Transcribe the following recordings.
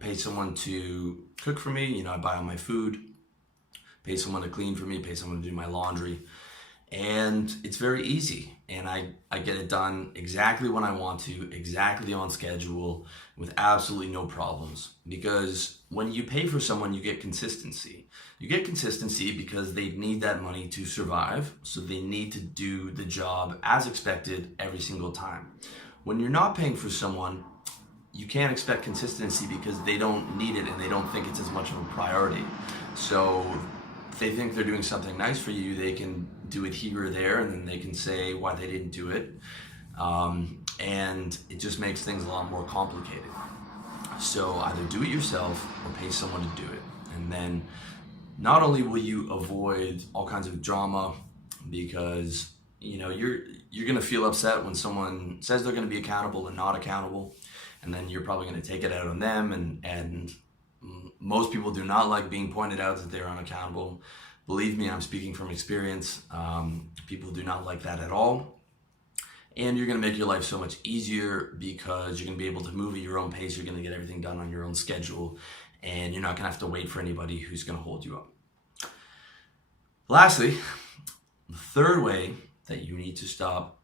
pay someone to cook for me. I buy all my food, pay someone to clean for me, pay someone to do my laundry. And it's very easy. And I get it done exactly when I want to, exactly on schedule, with absolutely no problems. Because when you pay for someone, you get consistency. You get consistency because they need that money to survive. So they need to do the job as expected every single time. When you're not paying for someone, you can't expect consistency because they don't need it and they don't think it's as much of a priority. So if they think they're doing something nice for you, they can do it here or there, and then they can say why they didn't do it. And it just makes things a lot more complicated. So either do it yourself or pay someone to do it. And then not only will you avoid all kinds of drama, because you're gonna feel upset when someone says they're gonna be accountable and not accountable, and then you're probably gonna take it out on them, and most people do not like being pointed out that they're unaccountable. Believe me, I'm speaking from experience. People do not like that at all. And you're gonna make your life so much easier because you're gonna be able to move at your own pace. You're gonna get everything done on your own schedule, and you're not gonna have to wait for anybody who's gonna hold you up. Lastly, the third way that you need to stop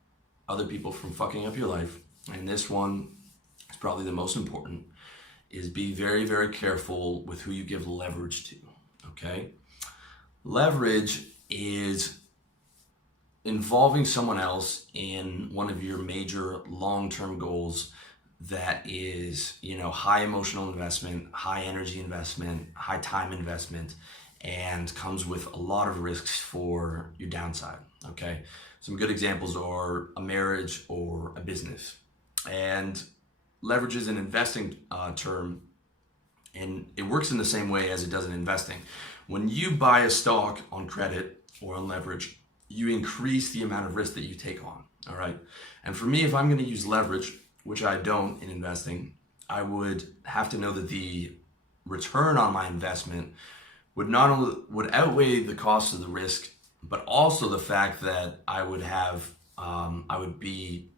other people from fucking up your life, and this one is probably the most important, is be very, very careful with who you give leverage to, okay? Leverage is involving someone else in one of your major long-term goals that is, high emotional investment, high energy investment, high time investment, and comes with a lot of risks for your downside, okay? Some good examples are a marriage or a business. And leverage is an investing term, and it works in the same way as it does in investing. When you buy a stock on credit or on leverage, you increase the amount of risk that you take on, all right? And for me, if I'm gonna use leverage, which I don't in investing, I would have to know that the return on my investment would not only outweigh the cost of the risk, but also the fact that I would be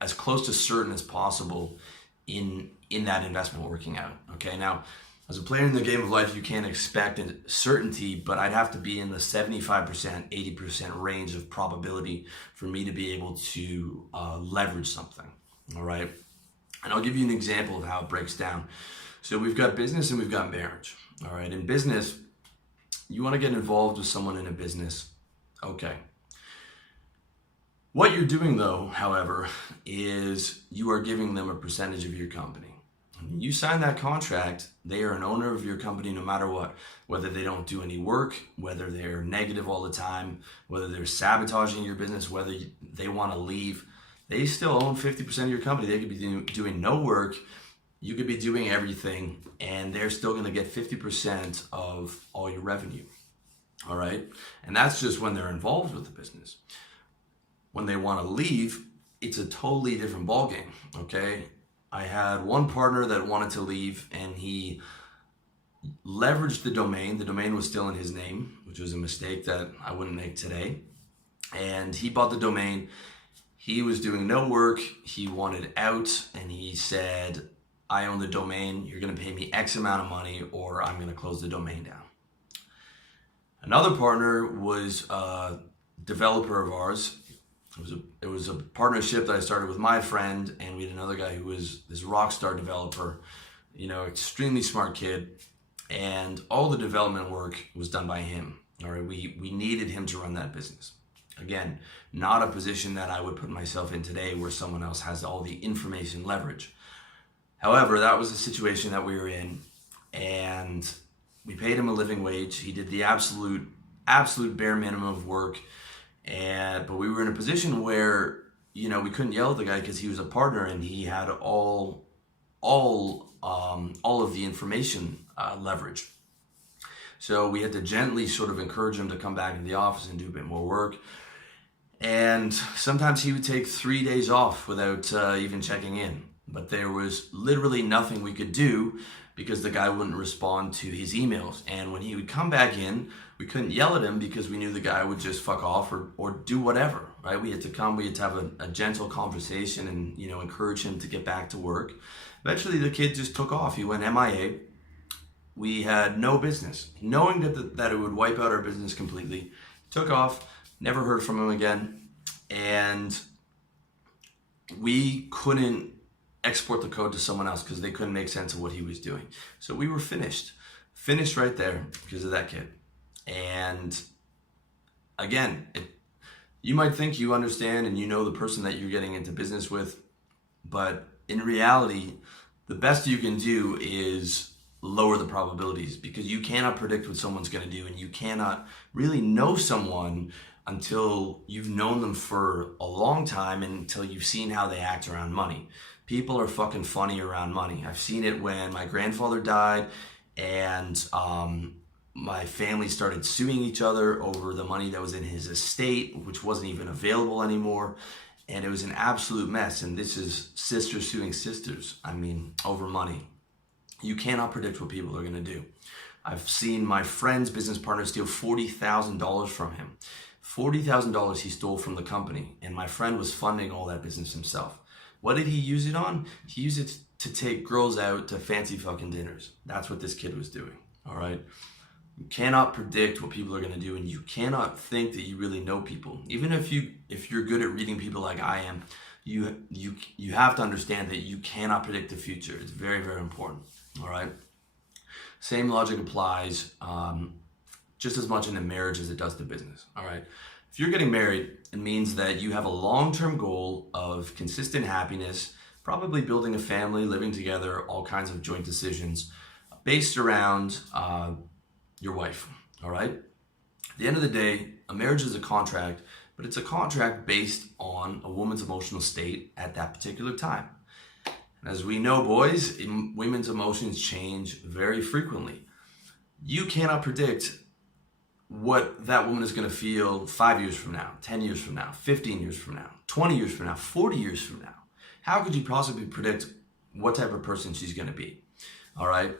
as close to certain as possible in that investment working out. Okay, now as a player in the game of life, you can't expect certainty, but I'd have to be in the 75%, 80% range of probability for me to be able to leverage something. All right, and I'll give you an example of how it breaks down. So we've got business and we've got marriage. All right, in business, you want to get involved with someone in a business. Okay. What you're doing though, however, is you are giving them a percentage of your company. When you sign that contract, they are an owner of your company no matter what. Whether they don't do any work, whether they're negative all the time, whether they're sabotaging your business, whether they want to leave, they still own 50% of your company. They could be doing no work. You could be doing everything, and they're still going to get 50% of all your revenue. All right? And that's just when they're involved with the business. When they want to leave, it's a totally different ballgame, okay? I had one partner that wanted to leave, and he leveraged the domain. The domain was still in his name, which was a mistake that I wouldn't make today. And he bought the domain. He was doing no work. He wanted out, and he said, I own the domain. You're going to pay me X amount of money, or I'm going to close the domain down. Another partner was a developer of ours. It was a partnership that I started with my friend, and we had another guy who was this rock star developer, extremely smart kid, and all the development work was done by him. All right, we needed him to run that business. Again, not a position that I would put myself in today where someone else has all the information leverage. However, that was the situation that we were in, and we paid him a living wage. He did the absolute bare minimum of work. But we were in a position where, we couldn't yell at the guy because he was a partner and he had all of the information leverage. So we had to gently sort of encourage him to come back into the office and do a bit more work. And sometimes he would take 3 days off without even checking in. But there was literally nothing we could do because the guy wouldn't respond to his emails. And when he would come back in, we couldn't yell at him because we knew the guy would just fuck off or do whatever. right? We had to have a gentle conversation and, encourage him to get back to work. Eventually the kid just took off. He went MIA. We had no business, knowing that it would wipe out our business completely. Took off, never heard from him again. And we couldn't export the code to someone else because they couldn't make sense of what he was doing. So we were finished right there because of that kid. And again, you might think you understand and you know the person that you're getting into business with, but in reality, the best you can do is lower the probabilities, because you cannot predict what someone's going to do, and you cannot really know someone until you've known them for a long time and until you've seen how they act around money. People are fucking funny around money. I've seen it when my grandfather died and my family started suing each other over the money that was in his estate, which wasn't even available anymore. And it was an absolute mess. And this is sisters suing sisters. I mean, over money. You cannot predict what people are going to do. I've seen my friend's business partner steal $40,000 from him. $40,000 he stole from the company, and my friend was funding all that business himself. What did he use it on? He used it to take girls out to fancy fucking dinners. That's what this kid was doing, all right? You cannot predict what people are going to do, and you cannot think that you really know people. Even if you're good at reading people like I am, you have to understand that you cannot predict the future. It's very, very important, all right? Same logic applies just as much in a marriage as it does to business, all right? If you're getting married, it means that you have a long-term goal of consistent happiness, probably building a family, living together, all kinds of joint decisions based around your wife, all right? At the end of the day, a marriage is a contract, but it's a contract based on a woman's emotional state at that particular time. And as we know, boys, women's emotions change very frequently. You cannot predict what that woman is going to feel 5 years from now, 10 years from now, 15 years from now, 20 years from now, 40 years from now. How could you possibly predict what type of person she's going to be? All right.